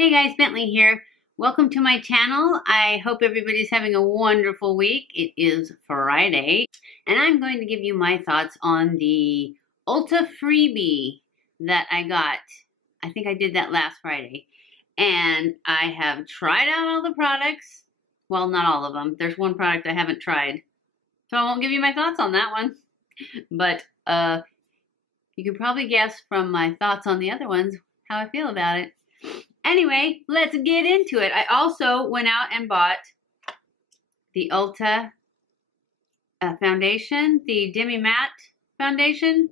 Hey guys, Bentley here. Welcome to my channel. I hope everybody's having a wonderful week. It is Friday, and I'm going to give you my thoughts on the Ulta Freebie that I got. I think I did that last Friday. And I have tried out all the products. Well, not all of them. There's one product I haven't tried. So I won't give you my thoughts on that one. But you can probably guess from my thoughts on the other ones how I feel about it. Anyway, let's get into it. I also went out and bought the Ulta foundation, the Demi Matte foundation.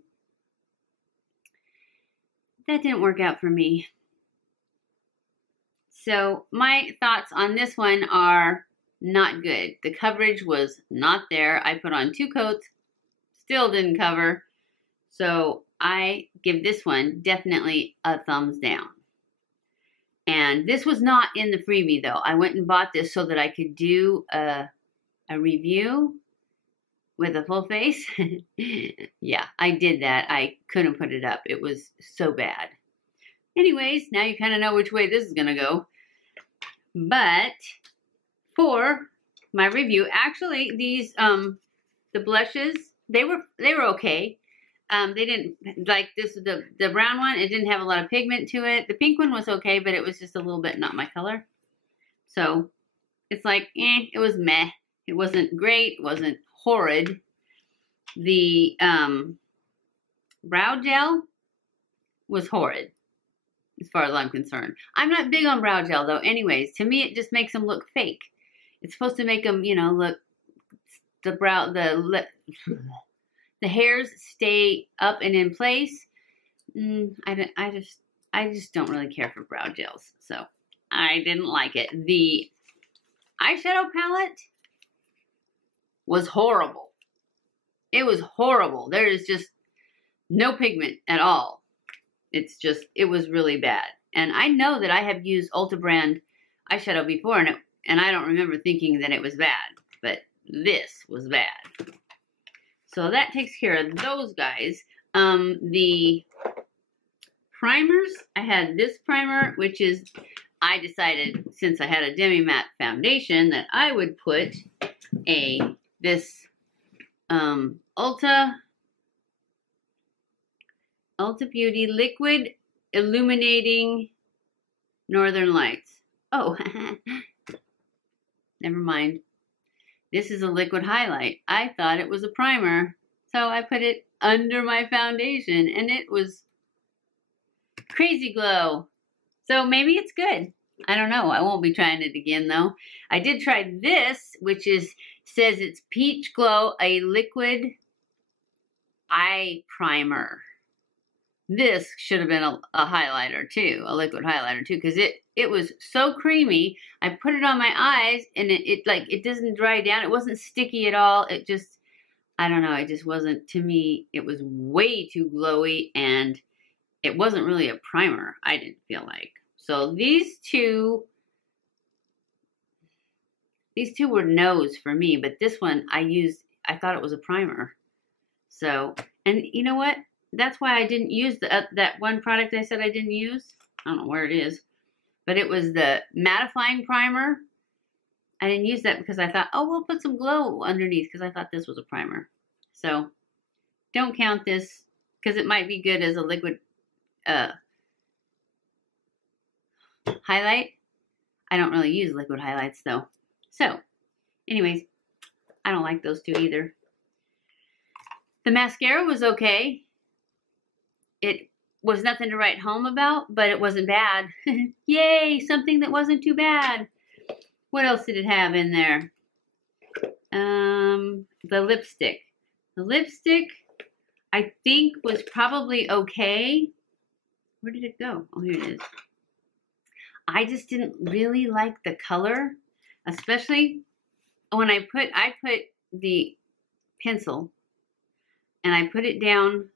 That didn't work out for me. So my thoughts on this one are not good. The coverage was not there. I put on 2 coats, still didn't cover. So I give this one definitely a thumbs down. And this was not in the freebie though. I went and bought this so that I could do a review with a full face. Yeah, I did that. I couldn't put it up. It was so bad. Anyways, now you kind of know which way this is going to go. But for my review, actually these the blushes, they were okay. They didn't, like this, the brown one, it didn't have a lot of pigment to it. The pink one was okay, but it was just a little bit not my color. So it's like, it was meh. It wasn't great, it wasn't horrid. The brow gel was horrid, as far as I'm concerned. I'm not big on brow gel though anyways. To me, it just makes them look fake. It's supposed to make them, you know, look, the hairs stay up and in place. I just don't really care for brow gels, so I didn't like it. The eyeshadow palette was horrible. It was horrible. There is just no pigment at all. It's just, it was really bad. And I know that I have used Ulta Brand eyeshadow before, and I don't remember thinking that it was bad, but this was bad. So that takes care of those guys. The primers, I had this primer, which is, I decided since I had a Demi Matte foundation that I would put this Ulta Beauty Liquid Illuminating Northern Lights. Oh, never mind. This is a liquid highlight. I thought it was a primer, so I put it under my foundation, and it was crazy glow. So maybe it's good. I don't know. I won't be trying it again, though. I did try this, which says it's Peach Glow, a liquid eye primer. This should have been a highlighter too, a liquid highlighter too, because it was so creamy. I put it on my eyes and it doesn't dry down. It wasn't sticky at all. It just, I don't know, it just wasn't, to me, it was way too glowy, and it wasn't really a primer, I didn't feel like. So these two were no's for me, but this one I thought it was a primer. So, and you know what? That's why I didn't use that one product I said I didn't use. I don't know where it is. But it was the mattifying primer. I didn't use that because I thought, oh, we'll put some glow underneath, because I thought this was a primer. So don't count this, because it might be good as a liquid highlight. I don't really use liquid highlights though. So anyways, I don't like those two either. The mascara was okay. It was nothing to write home about, but it wasn't bad. Yay, something that wasn't too bad. What else did it have in there? The lipstick. The lipstick, I think, was probably okay. Where did it go? Oh, here it is. I just didn't really like the color, especially when I put the pencil and I put it down.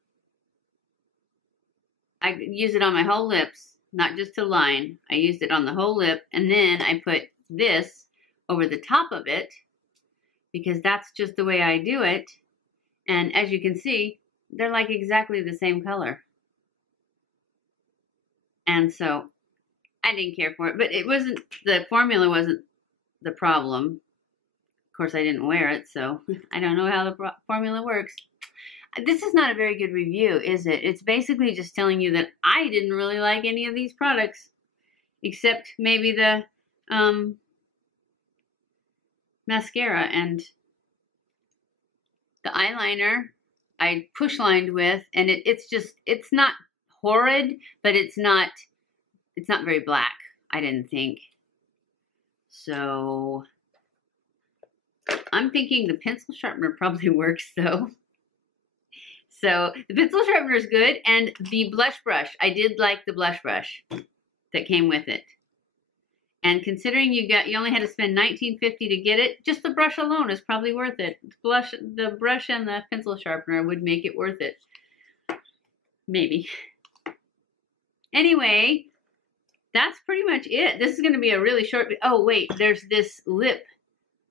I use it on my whole lips, not just to line. I used it on the whole lip, and then I put this over the top of it, because that's just the way I do it. And as you can see, they're like exactly the same color. And so I didn't care for it, but it wasn't, the formula wasn't the problem. Of course, I didn't wear it, so I don't know how the formula works. This is not a very good review, is it? It's basically just telling you that I didn't really like any of these products, except maybe the mascara and the eyeliner I push lined with, and it's not horrid, but it's not very black, I didn't think. So I'm thinking the pencil sharpener probably works though. So the pencil sharpener is good, and the blush brush, I did like the blush brush that came with it. And considering you only had to spend $19.50 to get it, just the brush alone is probably worth it. The brush and the pencil sharpener would make it worth it. Maybe. Anyway, that's pretty much it. This is going to be a really short. Oh wait, there's this lip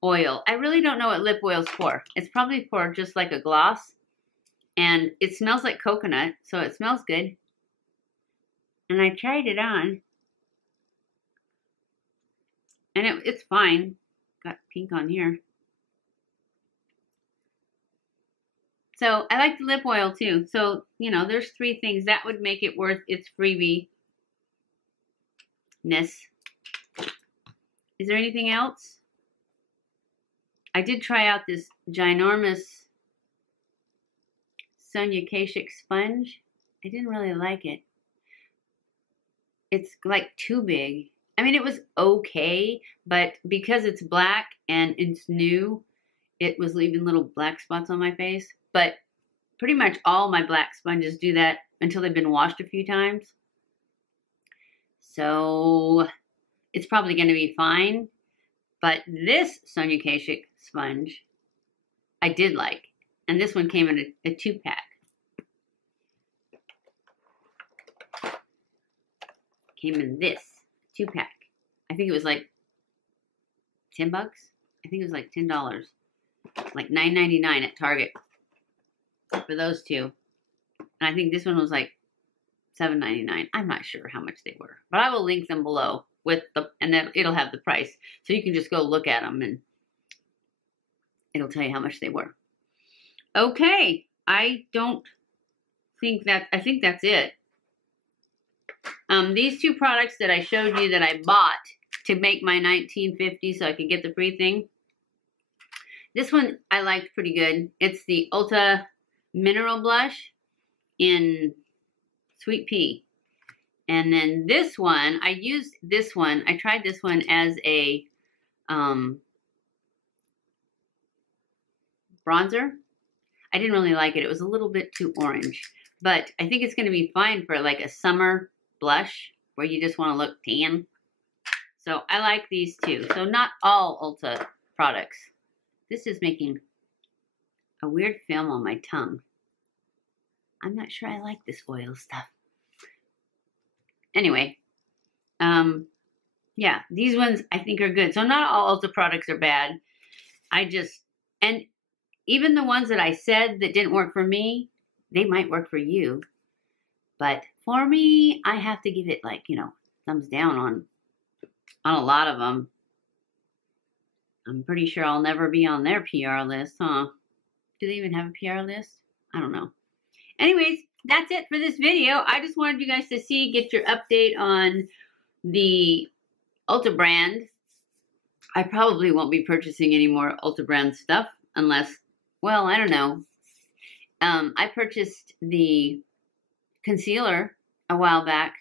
oil. I really don't know what lip oil's for. It's probably for just like a gloss. And it smells like coconut, so it smells good. And I tried it on. And it's fine. Got pink on here. So I like the lip oil too. So, you know, there's 3 things that would make it worth its freebie-ness. Is there anything else? I did try out this ginormous Sonia Kashuk sponge. I didn't really like it. It's like too big. I mean, it was okay, but because it's black and it's new, it was leaving little black spots on my face. But pretty much all my black sponges do that until they've been washed a few times. So it's probably going to be fine. But this Sonia Kashuk sponge, I did like. And this one came in a 2-pack. Came in this 2-pack. I think it was like $10. I think it was like $10. Like $9.99 at Target for those 2. And I think this one was like $7.99. I'm not sure how much they were, but I will link them below and then it'll have the price, so you can just go look at them and it'll tell you how much they were. Okay, I think that's it. These 2 products that I showed you that I bought to make my $19.50 so I could get the free thing. This one I liked pretty good. It's the Ulta Mineral Blush in Sweet Pea. And then this one, I used this one. I tried this one as a bronzer. I didn't really like it. It was a little bit too orange. But I think it's going to be fine for like a summer blush where you just want to look tan. So I like these 2. So not all Ulta products. This is making a weird film on my tongue. I'm not sure I like this oil stuff. Anyway, yeah, these ones I think are good. So not all Ulta products are bad. And even the ones that I said that didn't work for me, they might work for you. But for me, I have to give it like, you know, thumbs down on a lot of them. I'm pretty sure I'll never be on their PR list, huh? Do they even have a PR list? I don't know. Anyways, that's it for this video. I just wanted you guys to get your update on the Ulta Brand. I probably won't be purchasing any more Ulta Brand stuff unless, well, I don't know. I purchased the concealer a while back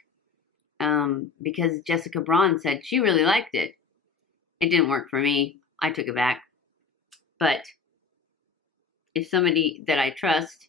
because Jessica Braun said she really liked it. It didn't work for me. I took it back. But if somebody that I trust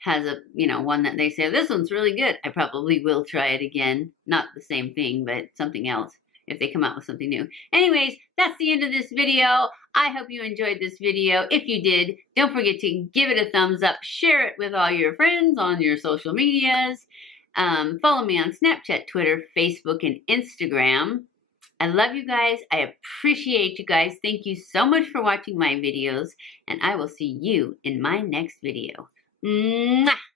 has a, you know, one that they say, this one's really good, I probably will try it again. Not the same thing, but something else if they come out with something new. Anyways, that's the end of this video. I hope you enjoyed this video. If you did, don't forget to give it a thumbs up. Share it with all your friends on your social medias. Follow me on Snapchat, Twitter, Facebook, and Instagram. I love you guys. I appreciate you guys. Thank you so much for watching my videos, and I will see you in my next video. Mwah!